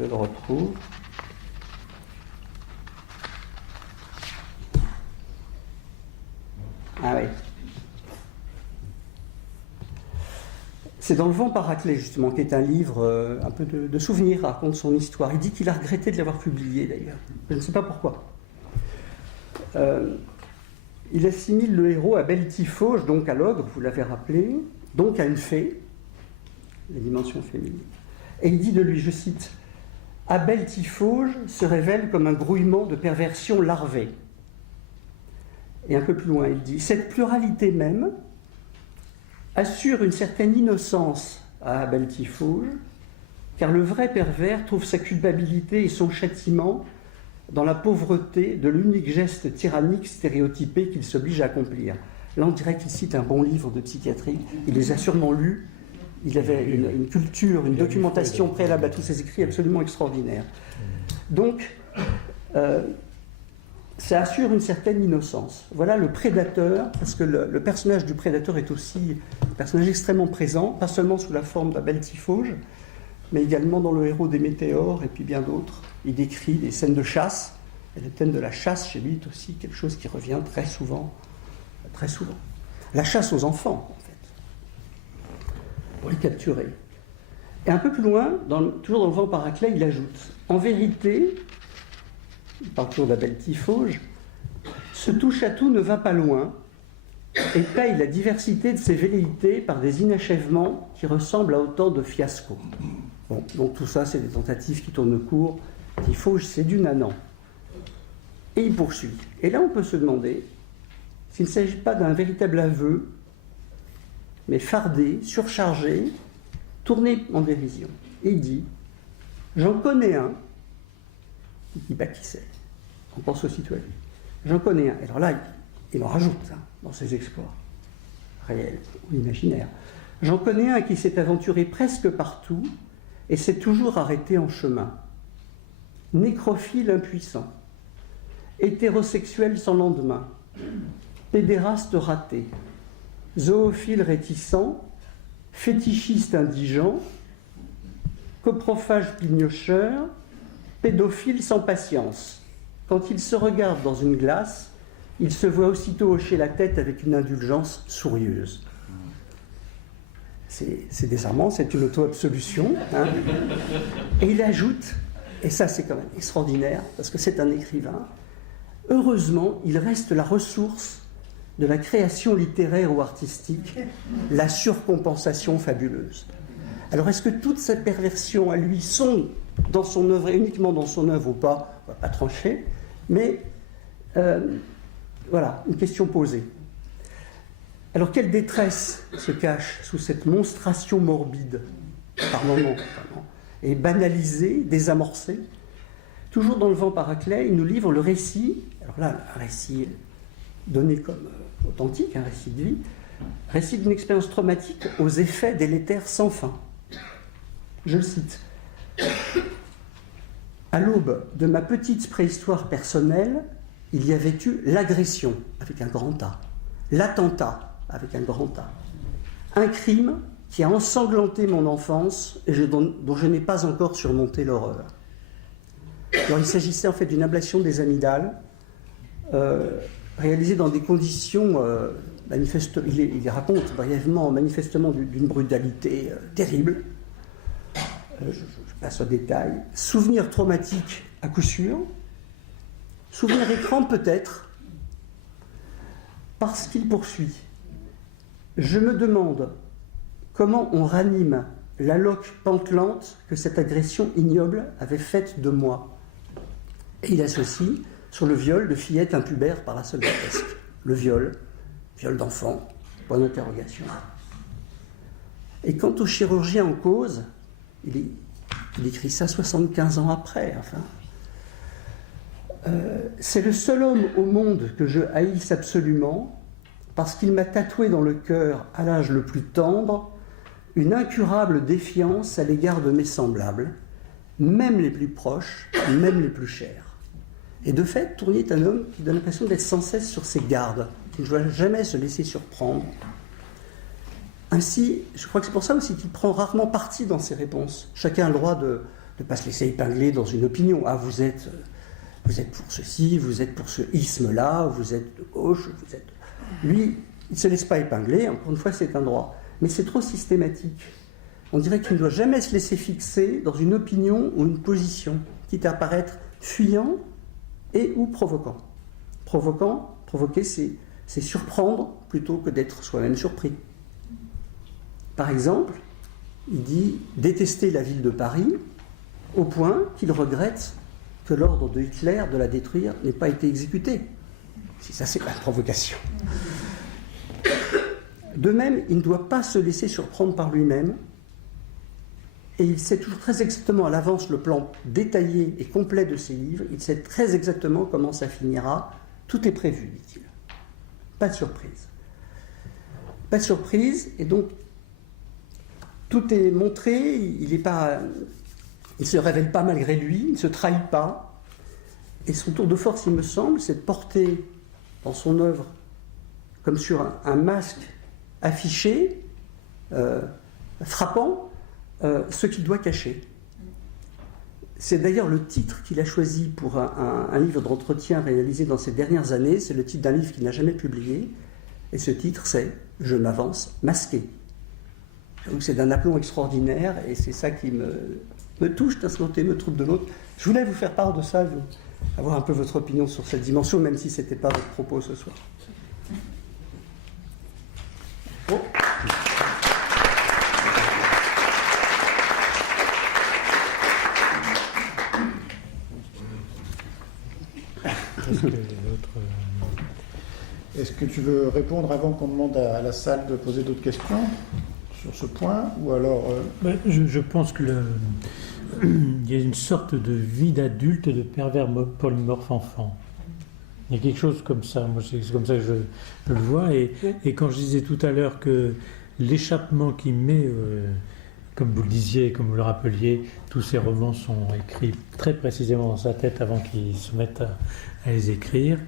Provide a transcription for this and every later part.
je le retrouve. Ah oui. C'est dans Le vent paraclet, justement, qui est un livre un peu de souvenirs, raconte son histoire. Il dit qu'il a regretté de l'avoir publié, d'ailleurs. Je ne sais pas pourquoi. Il assimile le héros à Beltifauge, donc à l'ogre, vous l'avez rappelé, donc à une fée, les dimensions féminines. Et il dit de lui, je cite, « Abel Tifauge se révèle comme un grouillement de perversion larvée. » Et un peu plus loin, il dit, « Cette pluralité même assure une certaine innocence à Abel Tifauge, car le vrai pervers trouve sa culpabilité et son châtiment dans la pauvreté de l'unique geste tyrannique stéréotypé qu'il s'oblige à accomplir. » Là, on dirait qu'il cite un bon livre de psychiatrie. Il les a sûrement lus. Il avait une culture, une documentation préalable à tous ses écrits absolument extraordinaire. Donc, ça assure une certaine innocence. Voilà le prédateur, parce que le personnage du prédateur est aussi un personnage extrêmement présent, pas seulement sous la forme d'Abel Tifauge, mais également dans Le héros des météores et puis bien d'autres. Il décrit des scènes de chasse, et le thème de la chasse chez lui est aussi quelque chose qui revient très souvent. Très souvent. La chasse aux enfants, en fait, pour les capturer. Et un peu plus loin, toujours dans Le vent paraclet, il ajoute, en vérité, il parle toujours d'Abel Tifauge, ce touche-à-tout ne va pas loin et paye la diversité de ses velléités par des inachèvements qui ressemblent à autant de fiascos. Bon, donc tout ça, c'est des tentatives qui tournent court. Tifauge, c'est du nanan. Et il poursuit. Et là, on peut se demander s'il ne s'agit pas d'un véritable aveu, mais fardé, surchargé, tourné en dérision. Et il dit, j'en connais un, il ne dit pas qui c'est, on pense aussitôt à lui. J'en connais un. Et alors là, il en rajoute dans ses exploits, réels ou imaginaires. J'en connais un qui s'est aventuré presque partout et s'est toujours arrêté en chemin. Nécrophile impuissant, hétérosexuel sans lendemain, pédéraste raté, zoophile réticent, fétichiste indigent, coprophage pignocheur, pédophile sans patience. Quand il se regarde dans une glace, il se voit aussitôt hocher la tête avec une indulgence sourieuse. C'est désarmant, c'est une auto-absolution. Et il ajoute, et ça c'est quand même extraordinaire, parce que c'est un écrivain, heureusement, il reste la ressource de la création littéraire ou artistique, la surcompensation fabuleuse. Alors, est-ce que toutes ces perversions à lui sont dans son œuvre, et uniquement dans son œuvre ou pas? On ne va pas trancher, mais voilà, une question posée. Alors, quelle détresse se cache sous cette monstration morbide, par moments, et banalisée, désamorcée? Toujours dans Le vent paraclet, il nous livre le récit, alors là, un récit donné comme authentique, un récit de vie, récit d'une expérience traumatique aux effets délétères sans fin. Je le cite. À l'aube de ma petite préhistoire personnelle, il y avait eu l'agression, avec un grand A, l'attentat, avec un grand A, un crime qui a ensanglanté mon enfance et dont je n'ai pas encore surmonté l'horreur. Alors, il s'agissait en fait d'une ablation des amygdales réalisée dans des conditions il raconte brièvement, manifestement d'une brutalité terrible. Je passe au détail. Souvenir traumatique à coup sûr. Souvenir écran peut-être, parce qu'il poursuit. Je me demande comment on ranime la loque pantelante que cette agression ignoble avait faite de moi. Et il associe sur le viol de fillettes impubères par la soldatesque. Le viol d'enfant, point d'interrogation. Et quant au chirurgien en cause, il écrit ça 75 ans après, enfin. C'est le seul homme au monde que je haïsse absolument, parce qu'il m'a tatoué dans le cœur, à l'âge le plus tendre, une incurable défiance à l'égard de mes semblables, même les plus proches, même les plus chers. Et de fait, Tournier est un homme qui donne l'impression d'être sans cesse sur ses gardes, qui ne doit jamais se laisser surprendre. Ainsi, je crois que c'est pour ça aussi qu'il prend rarement parti dans ses réponses. Chacun a le droit de ne pas se laisser épingler dans une opinion. Ah, vous êtes pour ceci, vous êtes pour ce isme-là, vous êtes de gauche, vous êtes... Lui, il ne se laisse pas épingler, encore une fois, c'est un droit. Mais c'est trop systématique. On dirait qu'il ne doit jamais se laisser fixer dans une opinion ou une position, quitte à paraître fuyant et ou provoquant. Provoquer, c'est surprendre plutôt que d'être soi-même surpris. Par exemple, il dit détester la ville de Paris au point qu'il regrette que l'ordre de Hitler de la détruire n'ait pas été exécuté. Si ça, c'est pas de provocation. De même, il ne doit pas se laisser surprendre par lui-même, et il sait toujours très exactement à l'avance le plan détaillé et complet de ses livres. Il sait très exactement comment ça finira. Tout est prévu, dit-il. Pas de surprise. Pas de surprise, et donc tout est montré, il ne se révèle pas malgré lui, il ne se trahit pas. Et son tour de force, il me semble, c'est de porter dans son œuvre, comme sur un masque affiché, frappant, ce qu'il doit cacher. C'est d'ailleurs le titre qu'il a choisi pour un livre d'entretien réalisé dans ces dernières années. C'est le titre d'un livre qu'il n'a jamais publié. Et ce titre, c'est « Je m'avance masqué ». Donc c'est d'un aplomb extraordinaire et c'est ça qui me touche d'un côté, me trouble de l'autre. Je voulais vous faire part de ça, avoir un peu votre opinion sur cette dimension, même si ce n'était pas votre propos ce soir. Bon. Est-ce que tu veux répondre avant qu'on demande à la salle de poser d'autres questions sur ce point, ou alors je pense que il y a une sorte de vie d'adulte de pervers polymorphe enfant. Il y a quelque chose comme ça. Moi, c'est comme ça que je le vois. Et quand je disais tout à l'heure que l'échappement qu'il met, comme vous le disiez, comme vous le rappeliez, tous ces romans sont écrits très précisément dans sa tête avant qu'il se mette à les écrire.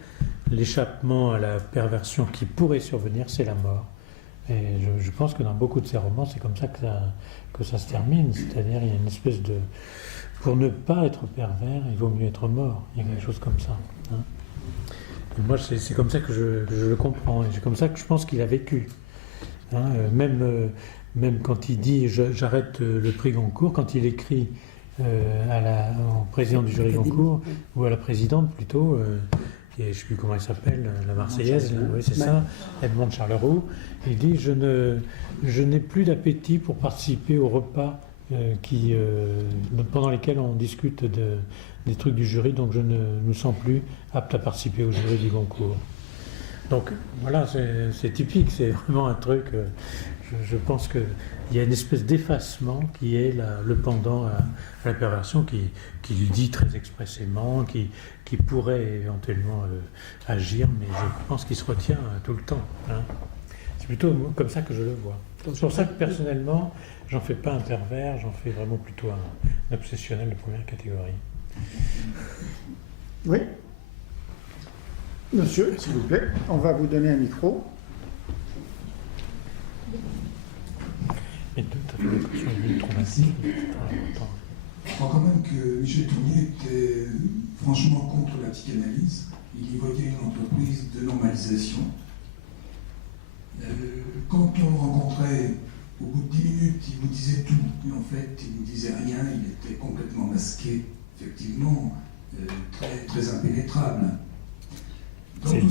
L'échappement à la perversion qui pourrait survenir, c'est la mort. Et je pense que dans beaucoup de ces romans, c'est comme ça que ça se termine. C'est-à-dire, il y a une espèce de... Pour ne pas être pervers, il vaut mieux être mort. Il y a quelque chose comme ça. Hein. Et moi, c'est comme ça que je le comprends. Et c'est comme ça que je pense qu'il a vécu. Hein. Même quand il dit « j'arrête le prix Goncourt », quand il écrit au président du jury Goncourt, ou à la présidente plutôt... et je ne sais plus comment elle s'appelle, la Marseillaise, oui c'est ça, Edmond de Charleroux, il dit je n'ai plus d'appétit pour participer aux repas pendant lesquels on discute des trucs du jury, donc je ne me sens plus apte à participer au jury du Goncourt. Donc voilà, c'est typique, c'est vraiment un truc, je pense qu'il y a une espèce d'effacement qui est le pendant à la perversion, qui le dit très expressément, qui pourrait éventuellement agir, mais je pense qu'il se retient tout le temps. Hein. C'est plutôt comme ça que je le vois. C'est pour ça que personnellement, j'en fais pas un pervers, j'en fais vraiment plutôt un obsessionnel de première catégorie. Oui. Monsieur, s'il vous plaît, on va vous donner un micro. Mais tu as fait des questions de traumatisme, Je crois quand même que Michel Tournier était franchement contre la psychanalyse. Il y voyait une entreprise de normalisation. Quand on le rencontrait, au bout de 10 minutes, il vous disait tout, mais en fait, il ne disait rien, il était complètement masqué, effectivement, très, très impénétrable.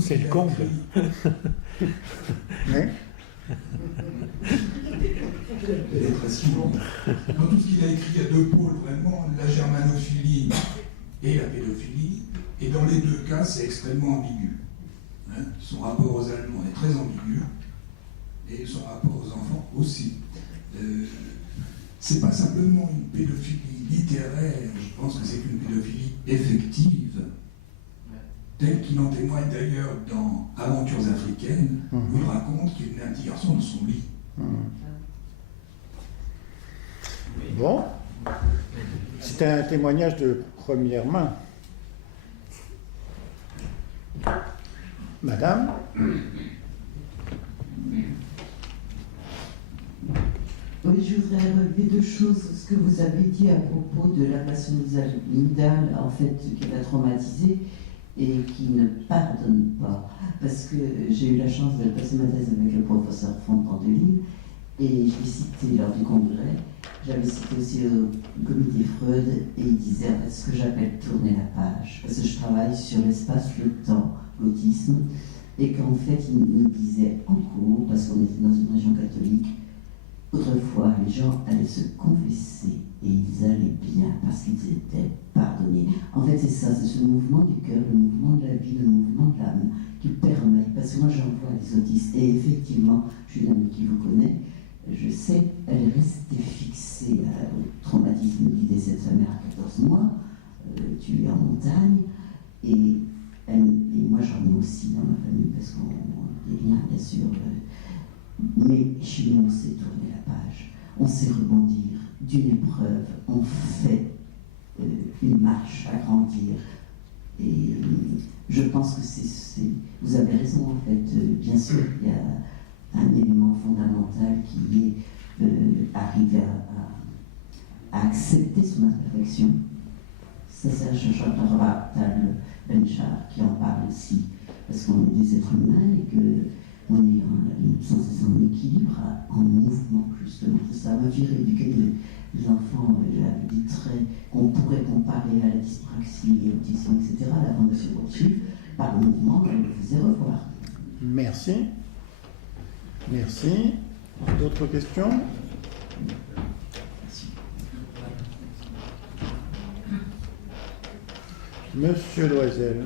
C'est le comble. Oui. Pénétration. Dans tout ce qu'il a écrit, il y a deux pôles vraiment, la germanophilie et la pédophilie, et dans les deux cas, c'est extrêmement ambigu. Hein, son rapport aux Allemands est très ambigu, et son rapport aux enfants aussi. C'est pas simplement une pédophilie littéraire, je pense que c'est une pédophilie effective, tel qu'il en témoigne d'ailleurs dans Aventures africaines, où il raconte qu'il met un petit garçon dans son lit. Bon, c'était un témoignage de première main. Madame ? Oui, je voudrais relever deux choses. Ce que vous avez dit à propos de la passion des amygdales, en fait, qui va traumatiser et qui ne pardonne pas. Parce que j'ai eu la chance de passer ma thèse avec le professeur Fontendeline, et je l'ai cité lors du congrès. J'avais cité aussi au comité Freud, et il disait en fait, ce que j'appelle tourner la page. Parce que je travaille sur l'espace, le temps, l'autisme, et qu'en fait, il nous disait en cours, parce qu'on était dans une région catholique, autrefois, les gens allaient se confesser et ils allaient bien parce qu'ils étaient pardonnés. En fait, c'est ça, c'est ce mouvement du cœur, le mouvement de la vie, le mouvement de l'âme qui permet. Parce que moi, j'en vois les autistes. Et effectivement, je suis une amie qui vous connaît. Je sais, elle est restée fixée au traumatisme du décès de sa mère à 14 mois, tuée en montagne. Et moi, j'en ai aussi dans ma famille parce qu'on a des liens, bien sûr. Mais chez nous, on sait tourner la page, on sait rebondir d'une épreuve, on fait une marche à grandir. Et je pense que vous avez raison en fait, bien sûr, il y a un élément fondamental qui est arriver à accepter son imperfection. Ça, c'est un chanteur Tal Benchar qui en parle aussi, parce qu'on est des êtres humains et que on est sans cesse en équilibre, en mouvement justement. Ça m'a fait rééduquer les enfants, j'avais des traits qu'on pourrait comparer à la dyspraxie, l'autisme, etc. Avant de se poursuivre, par le mouvement, je le faisais revoir. Merci. Merci. D'autres questions? Monsieur Loisel.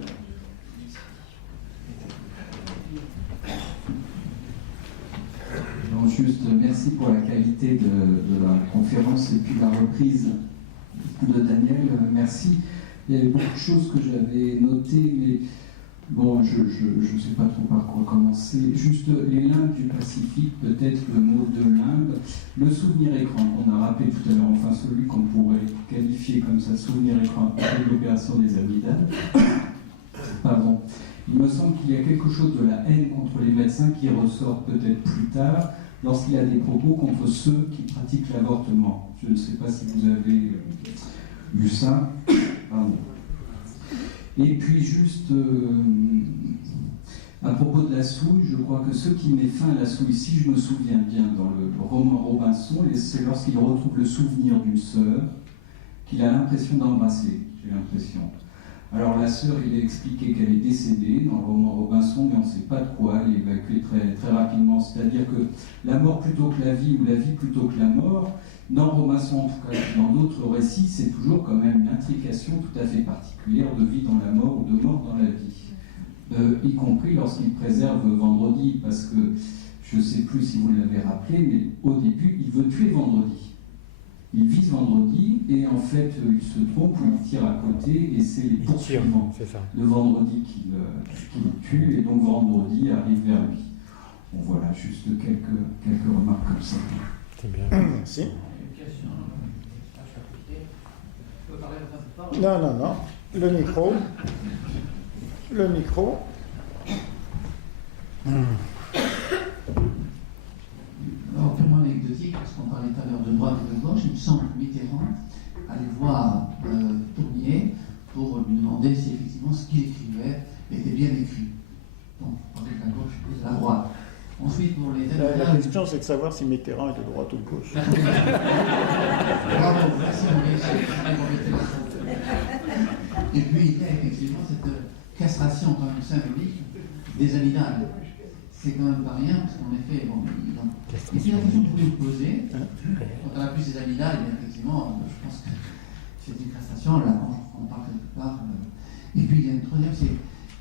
Non, juste merci pour la qualité de la conférence et puis la reprise de Daniel. Merci. Il y avait beaucoup de choses que j'avais notées, mais bon, je ne sais pas trop par quoi commencer. Juste les limbes du Pacifique, peut-être le mot de limbe. Le souvenir écran qu'on a rappelé tout à l'heure, enfin celui qu'on pourrait qualifier comme ça, souvenir écran après l'opération des amygdales. Pardon. Il me semble qu'il y a quelque chose de la haine contre les médecins qui ressort peut-être plus tard lorsqu'il y a des propos contre ceux qui pratiquent l'avortement. Je ne sais pas si vous avez vu ça. Pardon. Et puis juste à propos de la souille, je crois que ce qui met fin à la souille, si je me souviens bien dans le roman Robinson, c'est lorsqu'il retrouve le souvenir d'une sœur qu'il a l'impression d'embrasser, j'ai l'impression. Alors la sœur, il a expliqué qu'elle est décédée dans le roman Robinson, mais on ne sait pas de quoi, elle est évacuée très, très rapidement. C'est-à-dire que la mort plutôt que la vie, ou la vie plutôt que la mort, dans Robinson en tout cas, dans d'autres récits, c'est toujours quand même une intrication tout à fait particulière de vie dans la mort ou de mort dans la vie. Y compris lorsqu'il préserve Vendredi, parce que je ne sais plus si vous l'avez rappelé, mais au début, il veut tuer Vendredi. Il vise Vendredi et en fait il se trompe ou il tire à côté et c'est les poursuivants de Vendredi qui le tue et donc Vendredi arrive vers lui. Bon voilà, juste quelques remarques comme ça. C'est bien. Merci. Non. Le micro. Le micro. Alors, purement anecdotique, parce qu'on parlait tout à l'heure de droite et de gauche, il me semble que Mitterrand allait voir Tournier pour lui demander si effectivement ce qu'il écrivait était bien écrit. Donc, on parlait de la gauche et de la droite. Ensuite, pour les La question, c'est de savoir si Mitterrand est de droite ou de gauche. Bravo, merci, et puis, il y a effectivement cette castration quand même symbolique des amygdales. C'est quand même pas rien, parce qu'en effet, bon, et puis la question que vous voulez vous poser, quand on a plus ces amygdales, effectivement, je pense que c'est une castration, là, on parle quelque part. Et puis il y a une troisième, c'est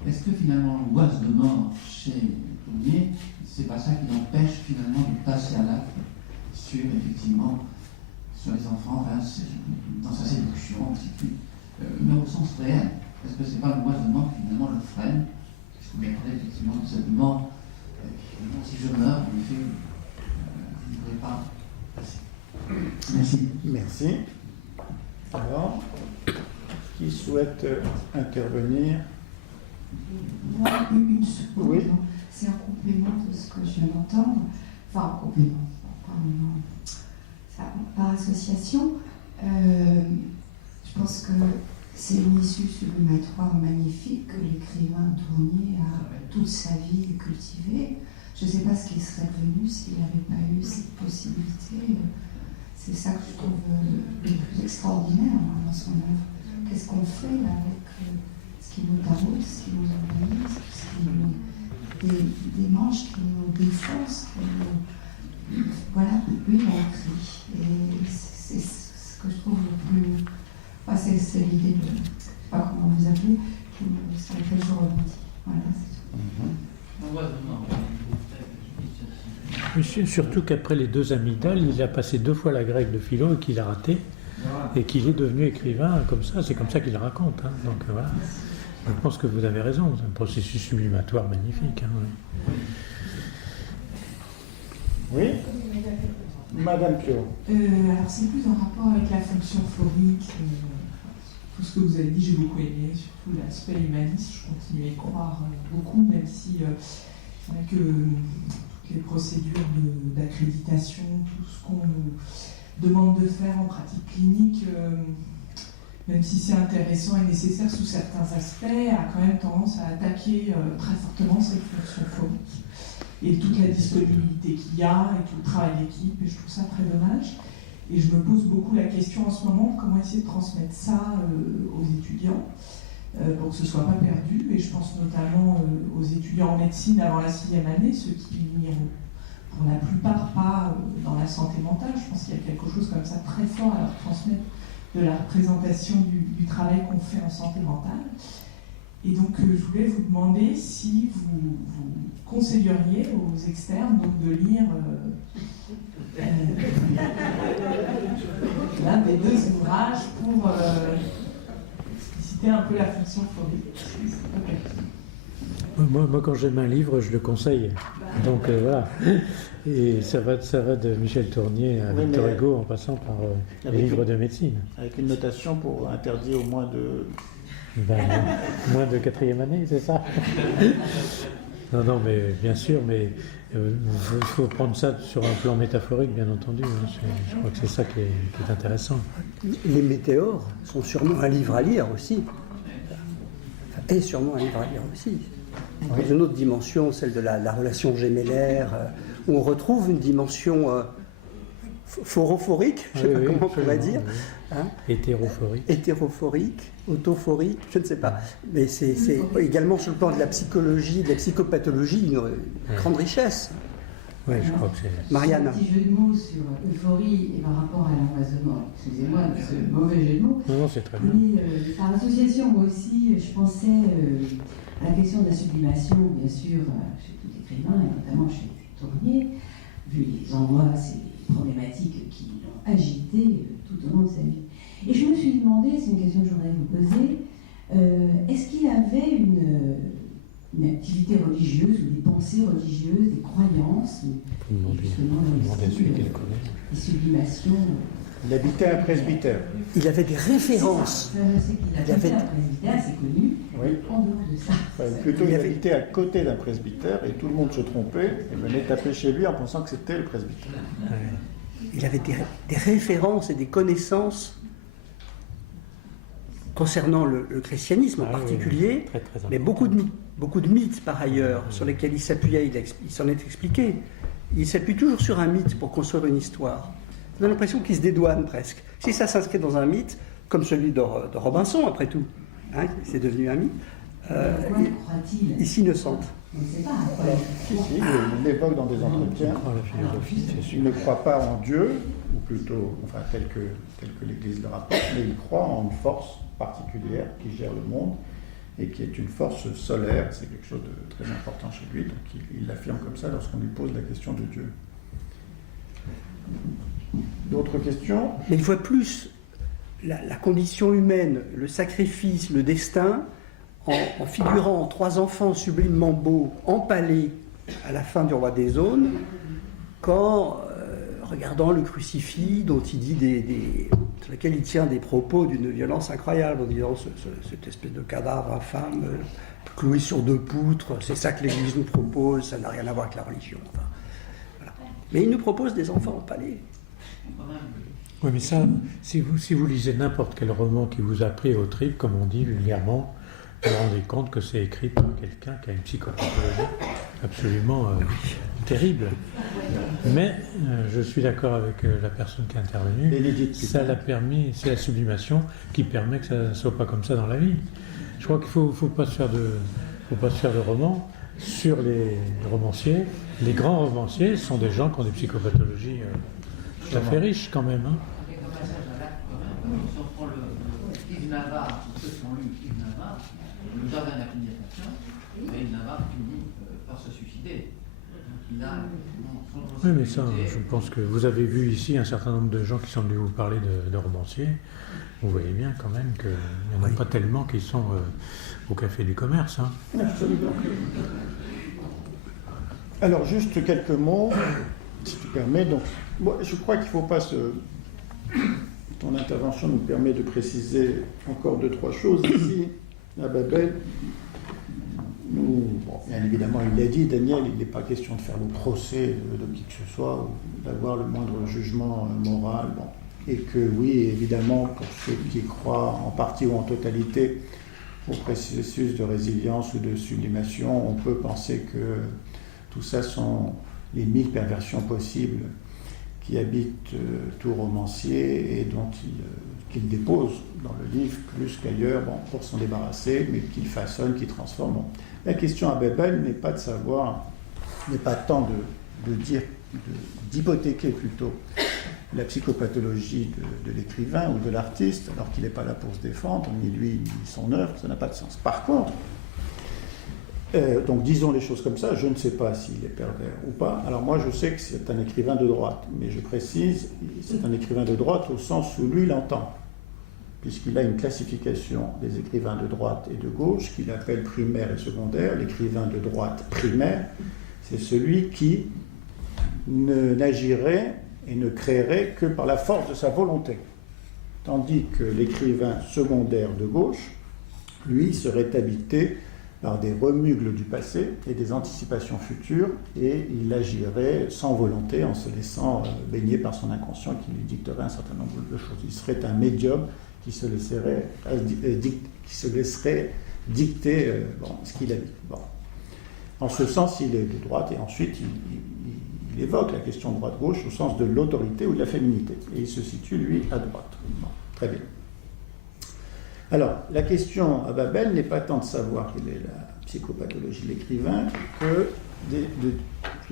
est-ce que finalement l'angoisse de mort chez Tournier, c'est pas ça qui l'empêche finalement de passer à l'acte sur, effectivement, sur les enfants, enfin, dans sa séduction, mais au sens réel. Est-ce que c'est pas l'angoisse de mort qui finalement le freine? Est-ce que vous parlez effectivement de cette mort? Si je meurs, en effet, je ne pourrais pas passer. Merci. Merci. Alors, qui souhaite intervenir? Moi, une seconde. Oui. C'est un complément de ce que je viens d'entendre. Enfin, un complément. par association, je pense que c'est une issue sublimatoire magnifique que l'écrivain Tournier a toute sa vie cultivée. Je ne sais pas ce qu'il serait devenu s'il n'avait pas eu cette possibilité. C'est ça que je trouve le plus extraordinaire dans son œuvre. Qu'est-ce qu'on fait avec ce qui nous taraude, ce qui nous organise, des manches qui nous défoncent, voilà, lui il a écrit. Et c'est ce que je trouve le plus... Enfin, c'est l'idée de... Je ne sais pas comment vous appelez, sur laquelle je rebondis. Voilà, c'est tout. Surtout qu'après les 2 amygdales, il a passé 2 fois la grecque de philo et qu'il a raté, et qu'il est devenu écrivain comme ça, c'est comme ça qu'il raconte. Hein. Donc voilà, je pense que vous avez raison, c'est un processus sublimatoire magnifique. Hein, oui. Madame Pio. Alors c'est plus en rapport avec la fonction phorique. Tout ce que vous avez dit, j'ai beaucoup aimé, surtout l'aspect humaniste. Je continue à y croire beaucoup, même si c'est vrai que toutes les procédures d'accréditation, tout ce qu'on nous demande de faire en pratique clinique, même si c'est intéressant et nécessaire sous certains aspects, a quand même tendance à attaquer très fortement cette fonction phorique et toute la disponibilité qu'il y a et tout le travail d'équipe, et je trouve ça très dommage. Et je me pose beaucoup la question en ce moment de comment essayer de transmettre ça aux étudiants pour que ce ne soit pas perdu. Et je pense notamment aux étudiants en médecine avant la 6e année, ceux qui n'iront pour la plupart pas dans la santé mentale. Je pense qu'il y a quelque chose comme ça très fort à leur transmettre de la représentation du travail qu'on fait en santé mentale. Et donc je voulais vous demander si vous conseilleriez aux externes donc, de lire l'un des 2 ouvrages pour expliciter un peu la fonction phorique. Moi, quand j'aime un livre, je le conseille. Donc voilà. Et ça va de Michel Tournier à Victor Hugo en passant par les livres de médecine. Avec une notation pour interdire au moins de... moins de 4e année, c'est ça? Non, mais bien sûr, mais il faut prendre ça sur un plan métaphorique, bien entendu. Hein. Je crois que c'est ça qui est intéressant. Les météores sont sûrement un livre à lire aussi. Et sûrement un livre à lire aussi. Dans une autre dimension, celle de la relation gémellaire, où on retrouve une dimension phorophorique, je ne sais pas comment on pourrait dire. Hein, hétérophorique, autophorique, je ne sais pas. Mais c'est également sur le plan de la psychologie, de la psychopathologie, une grande richesse. Oui, je crois que c'est... Marianne. Un petit jeu de mots sur euphorie et par rapport à l'empoisonnement. Excusez-moi de ce mauvais jeu de mots. Non, c'est très bien. Mais par association, moi aussi, je pensais à la question de la sublimation, bien sûr, chez tout écrivain, et notamment chez Tournier, vu les endroits, ces problématiques qui l'ont agité tout au long de sa vie. Et je me suis demandé, c'est une question que je voudrais vous poser, est-ce qu'il avait une activité religieuse ou des pensées religieuses, des croyances, justement des sublimations. Il habitait un presbytère. Il avait des références. Je sais qu'il habitait un presbytère, c'est connu. Oui. En dehors de ça. Enfin, plutôt, il habitait à côté d'un presbytère et tout le monde se trompait et venait taper chez lui en pensant que c'était le presbytère. Il avait des références et des connaissances concernant le christianisme en particulier, très, très mais beaucoup de mythes par ailleurs sur lesquels il s'appuyait, il s'en est expliqué. Il s'appuie toujours sur un mythe pour construire une histoire. On a l'impression qu'il se dédouane presque. Si ça s'inscrit dans un mythe, comme celui de Robinson après tout, hein, c'est devenu un mythe, il s'innocente. On ne sait pas. Il l'évoque dans des entretiens. Il ne croit pas en Dieu, ou plutôt, enfin tel que l'Église le rapporte, mais il croit en une force particulière qui gère le monde et qui est une force solaire. C'est quelque chose de très important chez lui, donc il l'affirme comme ça lorsqu'on lui pose la question de Dieu. D'autres questions? Mais il voit plus la condition humaine, le sacrifice, le destin, en figurant 3 enfants sublimement beaux, empalés à la fin du Roi des Aulnes, qu'en regardant le crucifix dont il dit sur lequel il tient des propos d'une violence incroyable, en disant cette espèce de cadavre infâme, cloué sur 2 poutres, c'est ça que l'Église nous propose, ça n'a rien à voir avec la religion. Enfin, voilà. Mais il nous propose des enfants empalés. quand même. Oui, mais ça, si vous lisez n'importe quel roman qui vous a pris au trip, comme on dit vulgairement, vous vous rendez compte que c'est écrit par quelqu'un qui a une psychopathologie absolument terrible. Mais je suis d'accord avec la personne qui est intervenue. Ça l'a permis, c'est la sublimation qui permet que ça ne soit pas comme ça dans la vie. Je crois qu'il faut pas se faire de romans sur les romanciers. Les grands romanciers sont des gens qui ont des psychopathologies tout à fait riches quand même. Hein. Avec un passage à l'acte quand même, si on prend le Yves Navarre, ceux qui ont lu Yves Navarre, le jardin de la pénétration, et Yves Navarre finit par se suicider. Donc il a oui, mais ça, je pense que vous avez vu ici un certain nombre de gens qui sont venus vous parler de romanciers. Vous voyez bien quand même qu'il n'y en a pas tellement qui sont au Café du Commerce. Hein. Absolument. Alors, juste quelques mots, si tu permets. Donc, moi, je crois qu'il ne faut pas se... Ton intervention nous permet de préciser encore 2-3 choses. Ici, à Babel, bien évidemment, il l'a dit, Daniel, il n'est pas question de faire le procès de qui que ce soit, ou d'avoir le moindre jugement moral. Bon. Et que oui, évidemment, pour ceux qui croient en partie ou en totalité au processus de résilience ou de sublimation, on peut penser que tout ça sont les 1000 perversions possibles qui habitent tout romancier et dont qu'il dépose dans le livre plus qu'ailleurs, pour s'en débarrasser, mais qu'il façonne, qu'il transforme. Bon. La question à Babel n'est pas de savoir, n'est pas tant d'hypothéquer plutôt la psychopathologie de l'écrivain ou de l'artiste, alors qu'il n'est pas là pour se défendre, ni lui, ni son œuvre, ça n'a pas de sens. Par contre, donc disons les choses comme ça, je ne sais pas s'il est pervers ou pas. Alors moi je sais que c'est un écrivain de droite, mais je précise, c'est un écrivain de droite au sens où lui l'entend, puisqu'il a une classification des écrivains de droite et de gauche qu'il appelle primaire et secondaire. L'écrivain de droite primaire, c'est celui qui n'agirait et ne créerait que par la force de sa volonté, tandis que l'écrivain secondaire de gauche, lui, serait habité par des remugles du passé et des anticipations futures, et il agirait sans volonté, en se laissant baigner par son inconscient qui lui dicterait un certain nombre de choses. Il serait un médium qui se laisserait dicter ce qu'il a dit. Bon. En ce sens, il est de droite, et ensuite il évoque la question droite-gauche au sens de l'autorité ou de la féminité, et il se situe, lui, à droite. Bon, très bien. Alors, la question à Babel n'est pas tant de savoir quelle est la psychopathologie de l'écrivain que, je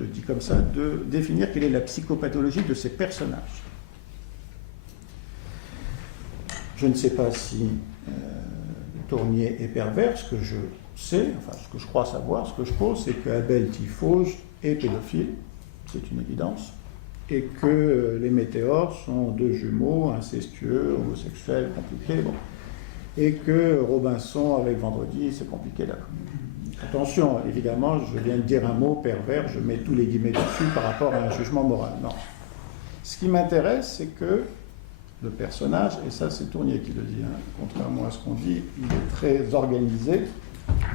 le dis comme ça, de définir quelle est la psychopathologie de ses personnages. Je ne sais pas si Tournier est pervers. Ce que je sais, enfin ce que je crois savoir, ce que je pose, c'est que Abel Tifauge est pédophile, c'est une évidence, et que les météores sont deux jumeaux incestueux, homosexuels, compliqués. Bon. Et que Robinson avec Vendredi, c'est compliqué là. Attention, évidemment, je viens de dire un mot pervers, je mets tous les guillemets dessus par rapport à un jugement moral. Non. Ce qui m'intéresse, c'est que le personnage, et ça c'est Tournier qui le dit, hein, contrairement à ce qu'on dit, il est très organisé,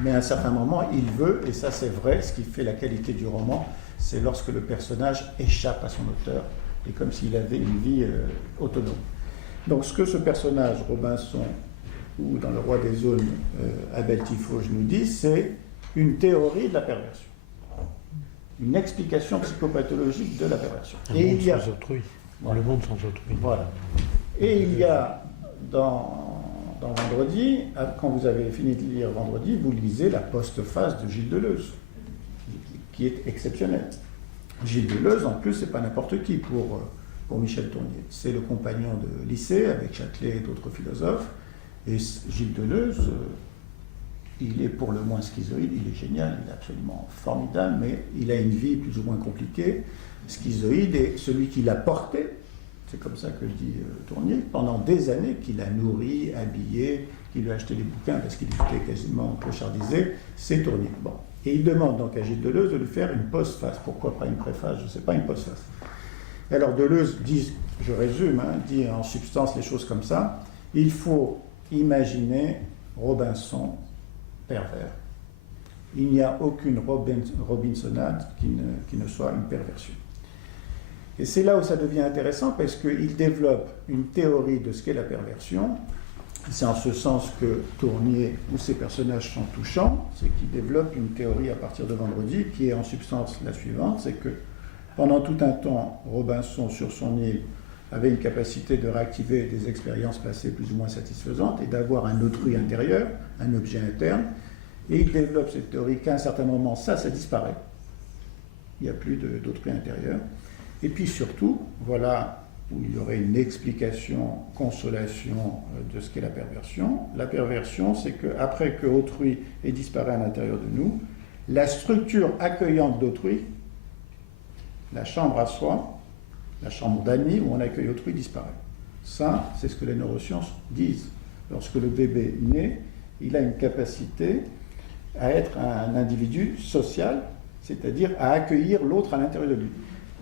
mais à un certain moment, il veut, et ça c'est vrai, ce qui fait la qualité du roman, c'est lorsque le personnage échappe à son auteur, et comme s'il avait une vie autonome. Donc ce que ce personnage, Robinson, ou dans Le Roi des Zones, Abel Tifauge nous dit, c'est une théorie de la perversion. Une explication psychopathologique de la perversion. Et il y a sans autrui. Voilà. Le monde sans autrui. Voilà. Et il y a dans Vendredi, quand vous avez fini de lire Vendredi, vous lisez la postface de Gilles Deleuze, qui est exceptionnelle. Gilles Deleuze, en plus, c'est pas n'importe qui pour Michel Tournier. C'est le compagnon de lycée avec Châtelet et d'autres philosophes. Et Gilles Deleuze, il est pour le moins schizoïde, il est génial, il est absolument formidable, mais il a une vie plus ou moins compliquée, schizoïde, et celui qui l'a porté, c'est comme ça que dit Tournier, pendant des années, qui l'a nourri, habillé, qui lui a acheté des bouquins parce qu'il était quasiment clochardisé, c'est Tournier. Bon. Et il demande donc à Gilles Deleuze de lui faire une postface. Pourquoi pas une préface? Je ne sais pas, une postface. Alors Deleuze dit, je résume, dit en substance les choses comme ça, il faut imaginer Robinson pervers. Il n'y a aucune Robinsonade qui ne soit une perversion. Et c'est là où ça devient intéressant parce qu'il développe une théorie de ce qu'est la perversion. C'est en ce sens que Tournier, où ses personnages sont touchants, c'est qu'il développe une théorie à partir de Vendredi qui est en substance la suivante, c'est que pendant tout un temps, Robinson, sur son île, avait une capacité de réactiver des expériences passées plus ou moins satisfaisantes et d'avoir un autrui intérieur, un objet interne. Et il développe cette théorie qu'à un certain moment, ça disparaît. Il n'y a plus d'autrui intérieur. Et puis surtout, voilà où il y aurait une explication, consolation de ce qu'est la perversion. La perversion, c'est qu'après que autrui ait disparu à l'intérieur de nous, la structure accueillante d'autrui, la chambre à soi, la chambre d'amis où on accueille autrui disparaît. Ça, c'est ce que les neurosciences disent. Lorsque le bébé naît, il a une capacité à être un individu social, c'est-à-dire à accueillir l'autre à l'intérieur de lui.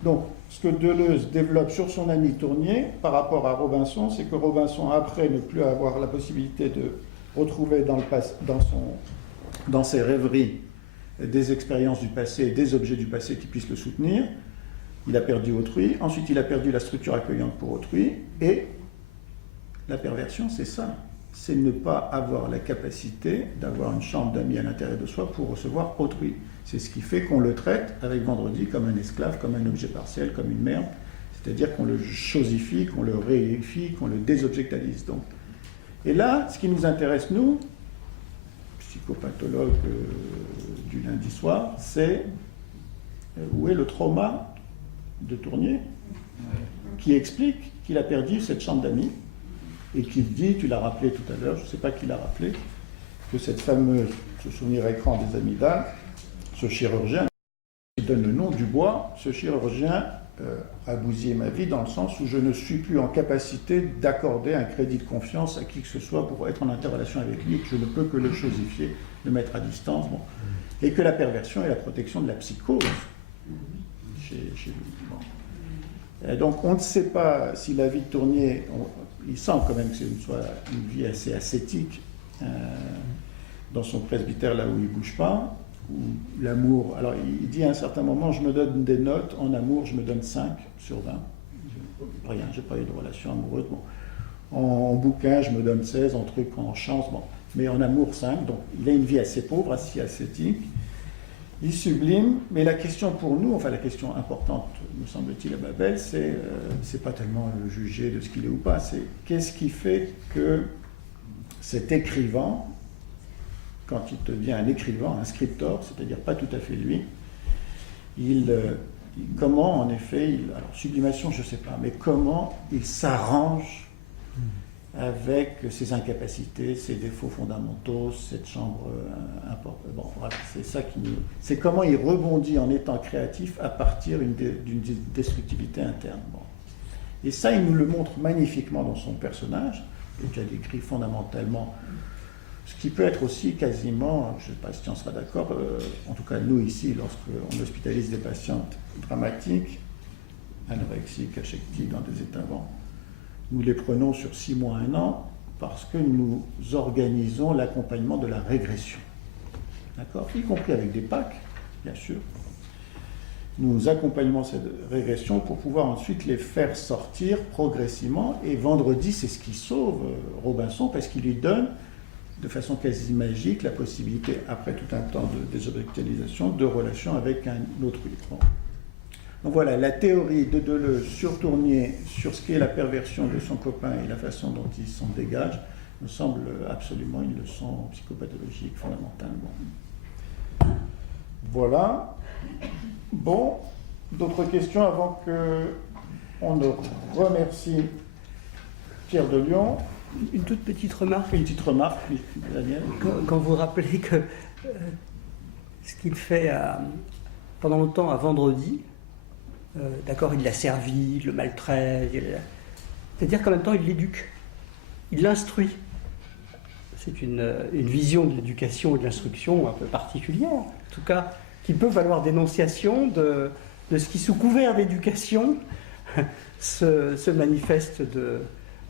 Donc, ce que Deleuze développe sur son ami Tournier par rapport à Robinson, c'est que Robinson, après ne plus avoir la possibilité de retrouver dans ses rêveries des expériences du passé, des objets du passé qui puissent le soutenir, il a perdu autrui, ensuite il a perdu la structure accueillante pour autrui, et la perversion, c'est ça. C'est ne pas avoir la capacité d'avoir une chambre d'amis à l'intérieur de soi pour recevoir autrui. C'est ce qui fait qu'on le traite avec Vendredi comme un esclave, comme un objet partiel, comme une merde, c'est-à-dire qu'on le chosifie, qu'on le réifie, qu'on le désobjectalise. Donc. Et là, ce qui nous intéresse, nous, psychopathologues du lundi soir, c'est où est le trauma de Tournier, qui explique qu'il a perdu cette chambre d'amis, et qui dit, tu l'as rappelé tout à l'heure, je ne sais pas qui l'a rappelé, que cette fameuse, ce souvenir écran des amygdales, ce chirurgien, qui donne le nom Dubois, ce chirurgien a bousillé ma vie dans le sens où je ne suis plus en capacité d'accorder un crédit de confiance à qui que ce soit pour être en interrelation avec lui, que je ne peux que le chosifier, le mettre à distance, bon. Et que la perversion est la protection de la psychose chez lui. Bon. Donc on ne sait pas si la vie de Tournier, il semble quand même que c'est soit une vie assez ascétique dans son presbytère là où il ne bouge pas, où l'amour, alors il dit à un certain moment, je me donne des notes, en amour je me donne 5 sur 20, rien, j'ai pas eu de relation amoureuse, bon. En bouquin je me donne 16, en truc, en chance, bon. Mais en amour 5, donc il a une vie assez pauvre, assez ascétique, il sublime, mais la question pour nous, enfin la question importante, me semble-t-il, à Babel, c'est pas tellement le juger de ce qu'il est ou pas, c'est qu'est-ce qui fait que cet écrivain, quand il devient un écrivain, un scriptor, c'est-à-dire pas tout à fait lui, comment en effet, alors sublimation je ne sais pas, mais comment il s'arrange avec ses incapacités, ses défauts fondamentaux, cette chambre importante. Bon, voilà, c'est ça c'est comment il rebondit en étant créatif à partir d'une destructivité interne. Bon. Et ça, il nous le montre magnifiquement dans son personnage, qui a décrit fondamentalement ce qui peut être aussi quasiment, je ne sais pas si on sera d'accord, en tout cas nous ici, lorsqu'on hospitalise des patientes dramatiques, anorexiques, cachectiques, dans des états bons, nous les prenons sur 6 mois, 1 an, parce que nous organisons l'accompagnement de la régression. D'accord ? Y compris avec des PAC, bien sûr. Nous accompagnons cette régression pour pouvoir ensuite les faire sortir progressivement. Et Vendredi, c'est ce qui sauve Robinson, parce qu'il lui donne, de façon quasi magique, la possibilité, après tout un temps de désobjectualisation, de relation avec un autre bon. Donc voilà, la théorie de Deleuze sur Tournier, sur ce qu'est la perversion de son copain et la façon dont il s'en dégage, me semble absolument une leçon psychopathologique fondamentale. Bon. Voilà. Bon, d'autres questions avant qu'on ne remercie Pierre de Lyon. Une toute petite remarque. Une petite remarque, Daniel. Quand vous rappelez que ce qu'il fait pendant longtemps à Vendredi, d'accord, il l'a servi, il le maltraite, c'est-à-dire qu'en même temps il l'éduque, il l'instruit. C'est une vision de l'éducation et de l'instruction un peu particulière, en tout cas, qui peut valoir dénonciation de ce qui, sous couvert d'éducation, se manifeste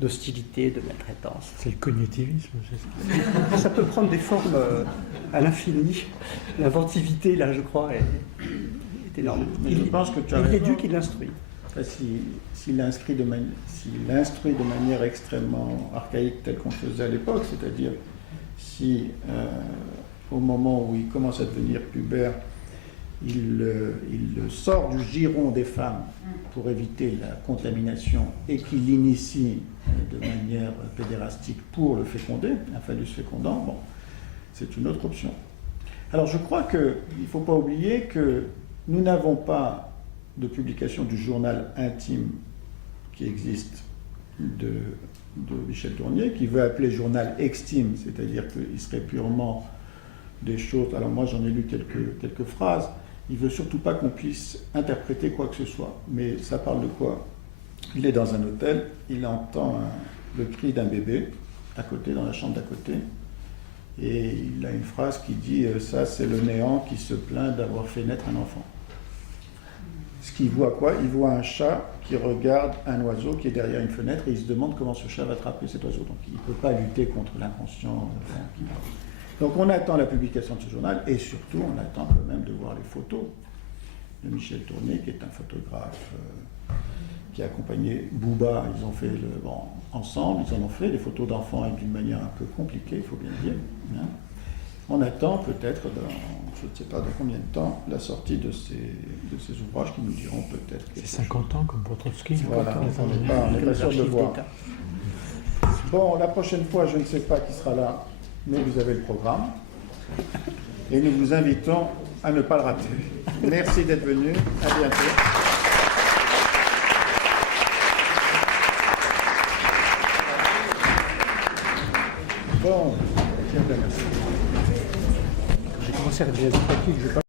d'hostilité, de maltraitance. C'est le cognitivisme, c'est ça. Ça peut prendre des formes à l'infini. L'inventivité, là, je crois, est énorme. Mais je pense que tu as il raison. l'éduque, il l'instruit. s'il instruit de manière extrêmement archaïque telle qu'on faisait à l'époque, c'est-à-dire si au moment où il commence à devenir pubère, il sort du giron des femmes pour éviter la contamination et qu'il l'initie de manière pédérastique pour le féconder, un phallus fécondant, bon, c'est une autre option. Alors je crois qu'il ne faut pas oublier que nous n'avons pas de publication du journal intime qui existe de Michel Tournier, qui veut appeler journal extime, c'est-à-dire qu'il serait purement des choses. Alors moi j'en ai lu quelques phrases. Il ne veut surtout pas qu'on puisse interpréter quoi que ce soit. Mais ça parle de quoi? Il est dans un hôtel, il entend le cri d'un bébé à côté, dans la chambre d'à côté, et il a une phrase qui dit « ça c'est le néant qui se plaint d'avoir fait naître un enfant ». Ce qu'il voit quoi? Il voit un chat qui regarde un oiseau qui est derrière une fenêtre et il se demande comment ce chat va attraper cet oiseau. Donc il ne peut pas lutter contre l'inconscient. Donc on attend la publication de ce journal et surtout on attend quand même de voir les photos de Michel Tournier, qui est un photographe qui a accompagné Bouba. Ils ont fait ensemble, ils en ont fait des photos d'enfants d'une manière un peu compliquée, il faut bien le dire. Hein. On attend peut-être, je ne sais pas dans combien de temps, la sortie de ces ouvrages qui nous diront peut-être... C'est 50 ans comme pour Trotsky. Voilà, on n'est pas sûr de le voir. Bon, la prochaine fois, je ne sais pas qui sera là, mais vous avez le programme. Et nous vous invitons à ne pas le rater. Merci d'être venu. À bientôt. Bon, merci. J'ai commencé à dire des